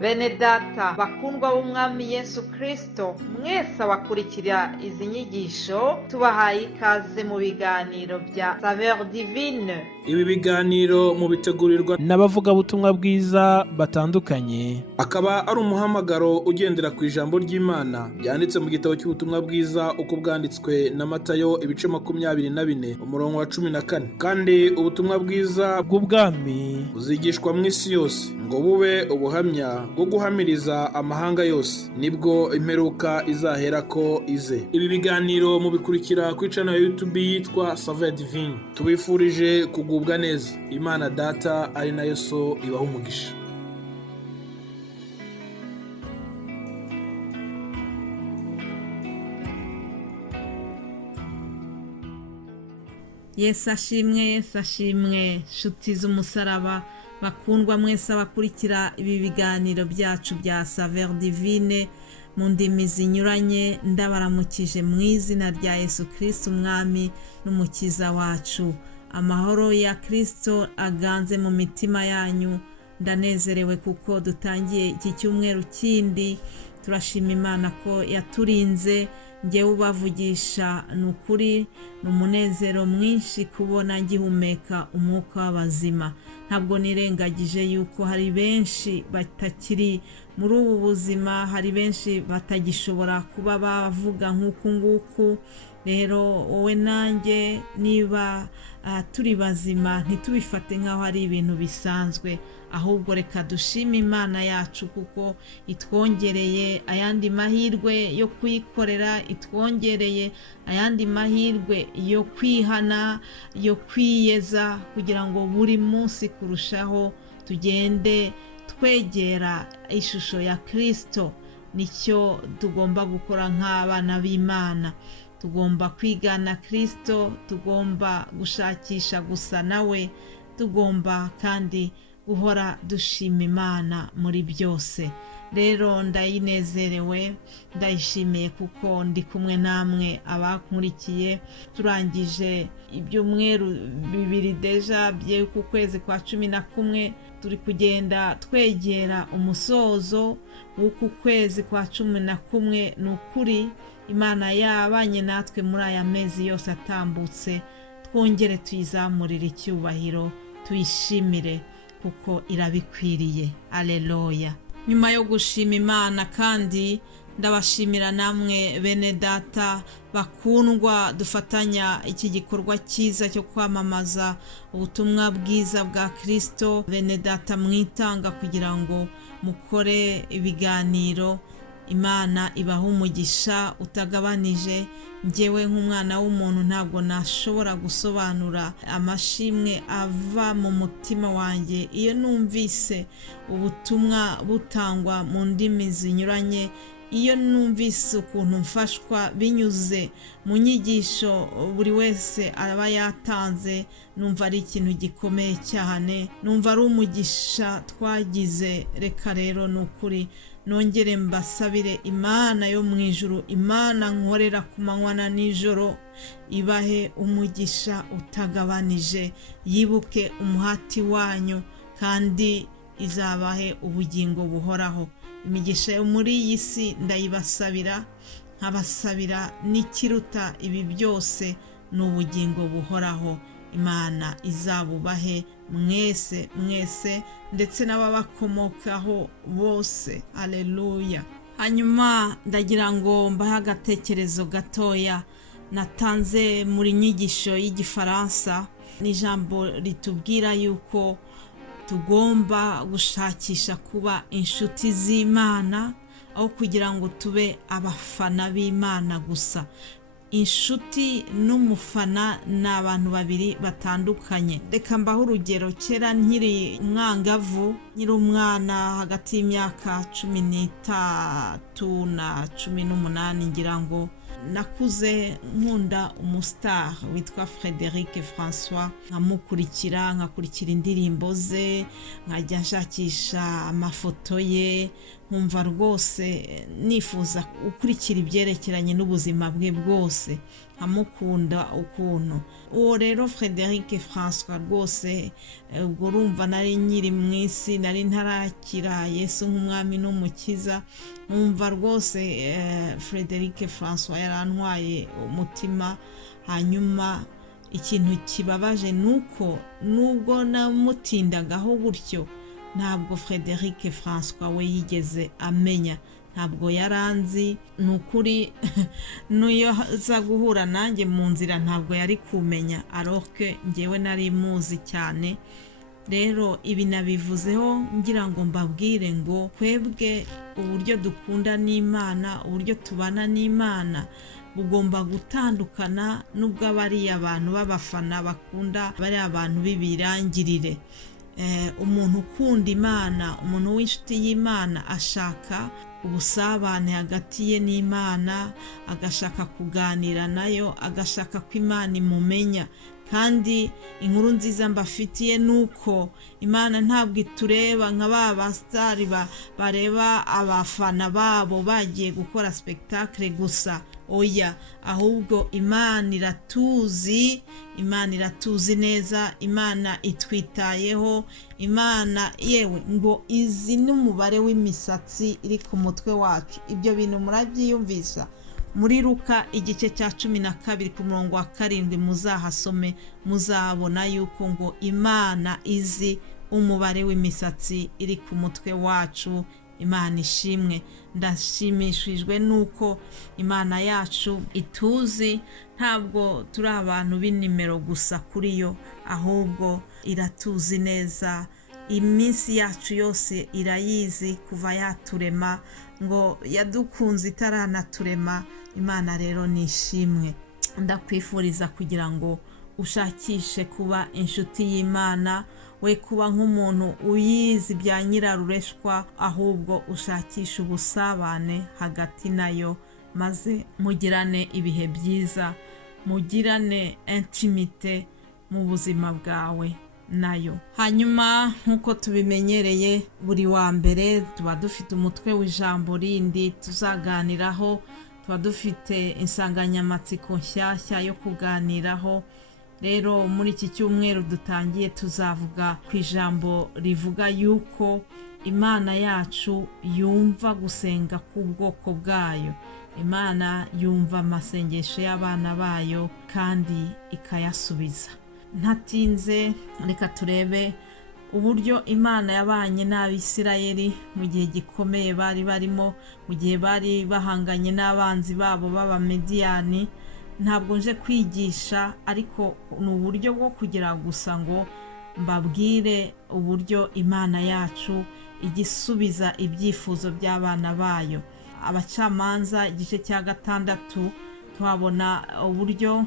Bene data bakundwa b'umwami Yesu Kristo, mwese abakurikira izi nyigisho tubahaye ikaze mu biganiro bya Saveur Divine. Ibi biganiro mu bitegurirwa n'abavugabutumwa bwiza batandukanye, akaba ari umuhamagaro ugendera ku ijambo ry'Imana byanditse mu gitabo cy'ubutumwa bwiza uko bwanditswe na Matayo ibice 24 umurongo wa 14. Kandi ubutumwa bwiza bw'ubwami buzigishwa mu isi yose ngo bube ubuhamya bwo guhamiriza amahanga yose, nibwo imperuka izahera ko ize. Ibi biganiro mubikurikira ku channel ya YouTube yitwa Saveur Divine. Tubifurije kugubwa neza. Imana Data ari nayo So ibaha umugisha. Yesu ashimwe nshuti z'umusaraba bakundwa mwese abakurikira ibi biganiro byacu bya Saveur Divine mu ndimi zinyuranye, ndabaramukije mu izina rya Yesu Kristo umwami n'umukiza wacu. Amahoro ya Kristo aganze mu mitima yanyu. Ndanezerewe kuko dutangiye iki cyumweru kindi. Turashima Imana ko yaturinze. Ngewe ubavugisha nukuri n'umunezero mwinshi kubona ngihumeka umwuka w'abazima. Ntabwo nirengagije yuko hari benshi batakiri muri ubu buzima, hari benshi batagishobora kuba bavuga nk'uku nguku. Rero wowe nanjye niba turi bazima ntitubifate nk'aho ari ibintu bisanzwe, ahubwo reka dushime Imana yacu kuko itwongereye ayandi mahirwe yo kuyikorera, itwongereye ayandi mahirwe yo kwihana, yo kwiyeza, kugira ngo buri munsi kurushaho tugende twegera ishusho ya Kristo. Nicyo tugomba gukora nk'abana b'Imana. Tugomba kwigana Kristo, tugomba gushakisha gusa nawe, tugomba kandi guhora dushima Imana muri byose. Rero ndayinezerewe, ndayishimiye kuko ndi kumwe namwe abankurikiye. Turangije ibyumweru 2 deja by'uku kwezi kwa 11, turi kugenda twegera umusozo w'uku kwezi kwa 11. Nukuri Imana yabanye natwe muri aya mezi yose atambutse. Twongere tuyizamurire icyubahiro, tuyishimire kuko irabikwiriye. Alleluia. Nyuma yo gushima Imana kandi ndabashimira namwe bene data bakundwa dufatanya iki gikorwa cyiza cyo kwamamaza ubutumwa bwiza bwa Kristo. Bene data mwitanga kugira ngo mukore ibiganiro. Imana ibaha umugisha utagabanije. Njyewe nk'umwana w'umuntu ntabwo nashobora gusobanura amashimwe ava mu mutima wanjye iyo numvise ubutumwa butangwa mu ndimi zinyuranye, iyo numvise ukuntu mfashwa binyuze mu nyigisho buri wese aba yatanze. Numva ari ikintu gikomeye cyane, numva ari umugisha twagize. Reka rero nukuri nongere mbasabire Imana yo mu ijuru, Imana nkorera ku manywa na nijoro, ibahe umugisha utagabanije, yibuke umuhati wanyu kandi izabahe ubugingo buhoraho. Imigisha yo muri iyi si ndayibasabira, nkabasabira n'ikiruta ibi byose ni ubugingo buhoraho. Imana izabubahe mwese ndetse n'ababakomokaho bose. Alleluia. Hanyuma ndagira ngo mbahe agatekerezo gatoya natanze muri nyigisho y'Igifaransa. Ni ijambo ritubwira yuko tugomba gushakisha kuba inshuti z'Imana aho kugira ngo tube abafana b'Imana gusa. Inshuti n'umufana ni abantu babiri batandukanye. Reka mbaho urugero. Kera nkiri umwangavu, nkiri umwana hagati y'imyaka 13 na 18, ngira ngo nakuze nkunda umustar witwa Frédéric François. nkakurikira indirimbo ze, nkajya nshakisha amafoto ye, nkumva rwose nifuza gukurikira ibyerekeranye n'ubuzima bwe bwose, nkamukunda ukuntu. Uwo rero Frederic François rwose, ubwo urumva nari nkiri mu isi, nari ntarakira Yesu nk'umwami n'umukiza, nkumva rwose Frederic François yarantwaye umutima. Hanyuma ikintu kibabaje nuko nubwo namutindagaho gutyo, ntabwo Frederic François we yigeze amenya, ntabwo yaranzi. Ni ukuri n'iyo aza guhura nanjye mu nzira ntabwo yari kumenya, alors que njyewe nari muzi cyane. Rero ibi nabivuzeho ngira ngo mbabwire ngo twebwe uburyo dukunda n'Imana, uburyo tubana n'Imana bugomba gutandukana n'ubwo abariya abantu b'abafana bakunda bariya abantu b'ibirangirire. Umuntu ukunda Imana, umuntu w'inshuti y'Imana ashaka ubusabane hagati ye n'Imana, agashaka kuganira nayo, agashaka ko Imana imumenya. Kandi inkuru nziza mbafitiye nuko Imana ntabwo itureba nka ba basitari bareba abafana babo bagiye gukora spectacle gusa. Oya, ahubwo Imana iratuzi, Imana iratuzi neza, Imana itwitayeho, Imana yewe ngo izi n'umubare w'imisatsi iri ku mutwe wacu. Ibyo bintu murabyiyumvisa muri Luka igice cya 12 ku murongo wa 7, muzahasome muzabona yuko ngo Imana izi umubare w'imisatsi iri ku mutwe wacu. Imana ishimwe. Ndashimishijwe nuko Imana yacu ituzi, ntabwo turi abantu b'inimero gusa kuri yo, ahubwo iratuzi neza. Iminsi yacu yose irayizi kuva yaturema, ngo yadukunze itaranaturema. Imana rero nishimwe. Ndakwifuriza kugira ngo ushakishe kuba inshuti y'Imana, we kuba nk'umuntu uyizi bya nyirarureshwa, ahubwo ushakisha ubusabane hagati nayo, maze mugirane ibihe byiza, mugirane intimite mu buzima bwawe nayo. Hanyuma nk'uko tubimenyereye buri wa mbere tuba dufite umutwe w'ijambo rindi tuzaganiraho, tuba dufite insanganyamatsiko nshyashya yo kuganiraho. Rero muri iki cyumweru dutangiye tuzavuga ku ijambo rivuga yuko Imana yacu yumva gusenga k'ubwoko bwayo. Imana yumva amasengesho y'abana bayo kandi ikayasubiza. Ntatinze reka turebe uburyo Imana yabanye n'Abisirayeli mu gihe gikomeye bari barimo, mu gihe bari bahanganye n'abanzi babo b'Abamediyani. Ntabwo nje kwigisha, ariko ni uburyo bwo kugira gusa ngo mbabwire uburyo Imana yacu igisubiza ibyifuzo by'abana bayo. Abacamanza igice cya 6 tuhabona uburyo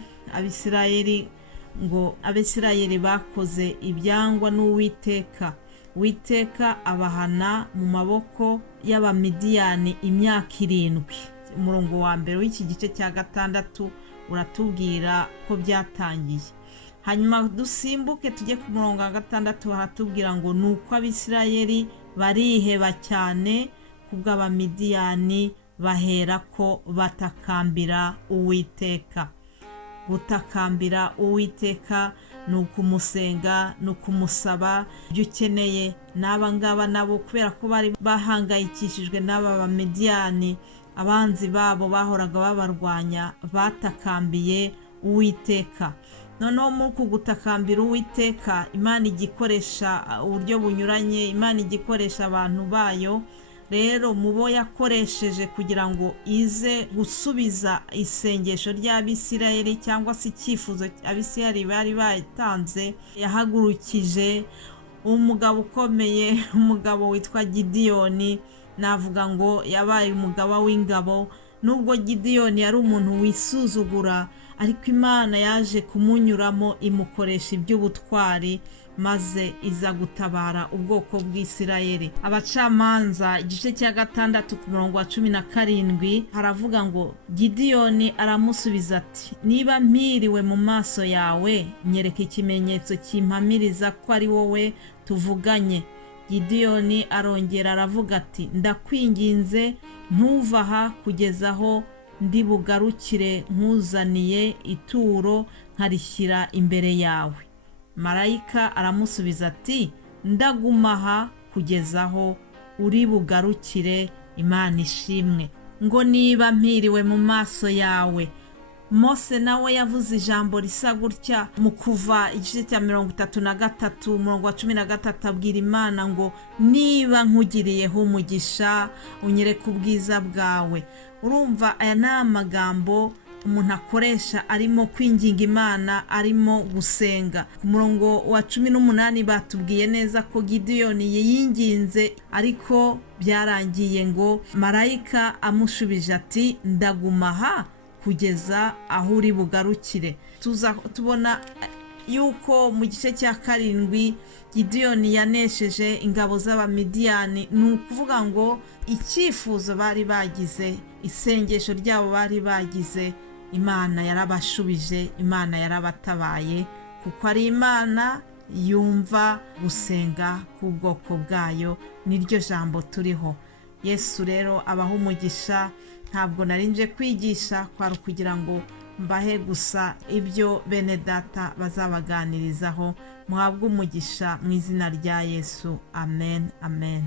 Abisirayeli bakoze ibyangwa n'Uwiteka. Uwiteka abahana mu maboko y'Abamidiyani imyaka 7. Umurongo wa mbere w'iki gice cya 6 uratubwira ko byatangiye. Hanyuma dusimbuke tujye ku murongo wa 6, haratubwira ngo nuko Abisirayeli bariheba cyane kubw'Abamidiyani, bahera ko batakambira Uwiteka. Gutakambira Uwiteka ni ukumusenga, ni ukumusaba ibyo ukeneye. N'aba ngaba nabo kubera ko bari bahangayikishijwe n'aba Bamidiyani, abanzi babo bahoraga babarwanya, batakambiye Uwiteka. Noneho mu kugutakambira Uwiteka, Imana igikoresha uburyo bunyuranye, Imana igikoresha abantu bayo. Rero mubo yakoresheje kugira ngo ize gusubiza isengesho ry'Abisirayeli cyangwa se icyifuzo Abisirayeli bari batanze, yahagurukije umugabo ukomeye, umugabo witwa Gideyoni. Navuga ngo yabaye umugaba w'ingabo. Nubwo Gideyoni yari umuntu wisuzugura, ariko Imana yaje kumunyuramo imukoresha iby'ubutwari, maze iza gutabara ubwoko bw'Isirayeli. Abacamanza igice cya 6 ku murongo wa 17 haravuga ngo Gideyoni aramusubiza ati, niba mpiriwe mu maso yawe, nyereka ikimenyetso kimpamiriza ko ari wowe tuvuganye. Gideyoni arongera aravuga ati ndakwinginze ntuva aha kugeza aho ndi bugarukire nkuzaniye ituro nkarishyira imbere yawe. Marayika aramusubiza ati ndaguma aha kugeza aho uri bugarukire. Imana ishimwe. Ngo niba mpiriwe mu maso yawe. Mose nawe yavuze ijambo risa gutya mu Kuva igice cya 33 umurongo wa 13 abwira Imana ngo niba nkugiriyeho umugisha unyereke ubwiza bwawe. Urumva aya ni amagambo umuntu akoresha arimo kwinginga Imana, arimo gusenga. Ku murongo wa 18 batubwiye neza ko Gideyoni yinginze ariko byarangiye ngo marayika amushubije ati ndaguma aha kugeza aho uri bugarukire. Tubona yuko mu gice cya 7 Gideyoni yanesheje ingabo z'Abamidiyani. Ni ukuvuga ngo icyifuzo bari bagize, isengesho ryabo bari bagize, Imana yarabashubije, Imana yarabatabaye, kuko ari Imana yumva gusenga k'ubwoko bwayo. Niryo jambo turiho. Yesu rero abaho umugisha. Ntabwo narinje kwigisha, kwari kugira ngo mbahe gusa ibyo bene data bazabaganirizaho. Muhabwe umugisha mu izina rya Yesu. Amen, amen.